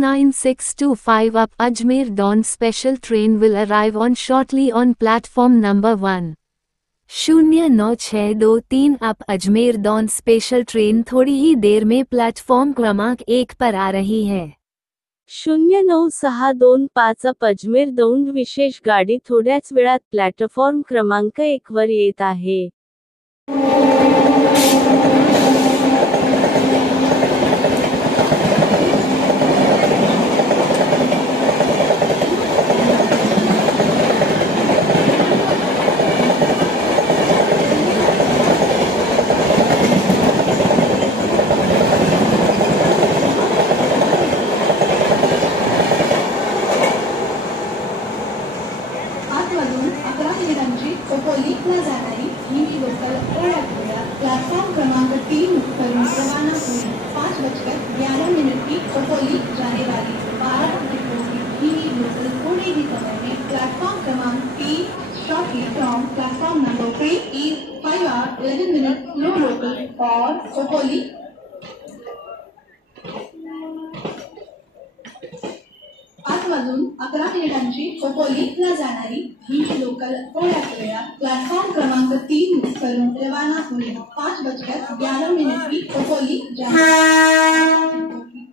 29625 up Ajmer Dawn special train will arrive on shortly on platform number 1. 09623 up Ajmer दौन special train थोड़ी ही देर में platform क्रमांक 1 पर आ रही है। 09625 अप अजमेर दौंड विशेष गाडी थोड्याच वेळात प्लॅटफॉर्म क्रमांक 1 वर येत आहे। खोपोलीला जाणारी हिंदी लोकल ओळखूया प्लॅटफॉर्म क्रमांक 3 करून रवाना होईल। 5:11 की खोपोली जाने वाली 12 की हिंदी लोकल थोड़े ही समय में प्लेटफॉर्म क्रमांक 3 shortly from platform number 3 is 5 hours 11 minutes no local for Khopoli. 5:11 खोपोलीला जाणारी हिंदी लोकल ओळखूया प्लॅटफॉर्म क्रमांक 3 करून रवाना होईल। 5:11 की खोपोली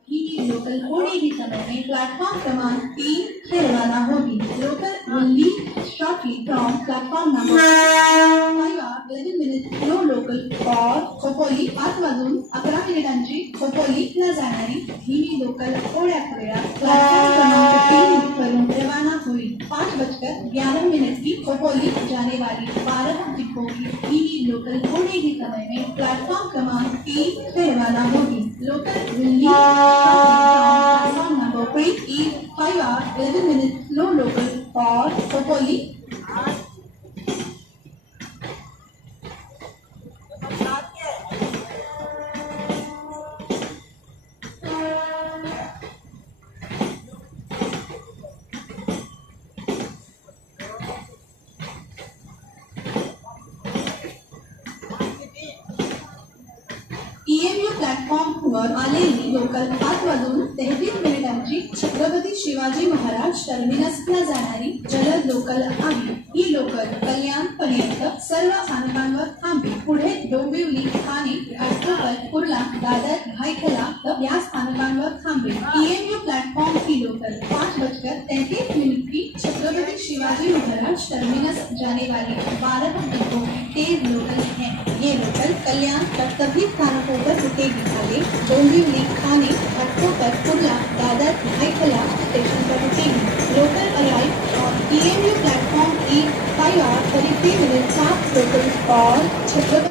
हिंदी लोकल थोड़े ही समय में प्लेटफॉर्म क्रमांक 3 से रवाना होगी। Local will leave shortly from platform number 5 hours 11 minutes no local for Khopoli. 5:11 खोपोलीला जाणारी हिंदी लोकल ओळखूया प्लॅटफॉर्म क्रमांक 3 करून रवाना होईल। 5:11 की खोपोली जाने वाली 12 डिपो की हिंदी लोकल थोड़े ही समय में प्लेटफॉर्म क्रमांक 3 से रवाना होगी। Local will leave platform number 3 is 5 hours 11 minutes no local for Khopoli. EMU प्लॅटफॉर्मवर आलेली लोकल 5:33 छत्रपती शिवाजी महाराज टर्मिनसला जाणारी जलद लोकल आहे। ही लोकल कल्याण पर्यंत सर्व स्थानकांवर थांबेल। पुढे डोंबिवली, ठाणे, घाटकोपर, कुर्ला, दादर, भायखला या स्थानकांवर थांबेल। EMU प्लॅटफॉर्म की लोकल 5:33 की छत्रपति शिवाजी महाराज टर्मिनस जाने वाली 12 डिपो तेज लोकल है। ये लोकल कल्याण तक सभी स्थानकों पर रुकेगी। आगे डोंबिवली, ठाणे, घाटकोपर, कुर्ला, दादर, भायखला स्टेशन पर रुकेगी। लोकल अराइव और EMU प्लेटफॉर्म की 5 hours 33 minutes 7 लोकल और छत्रपति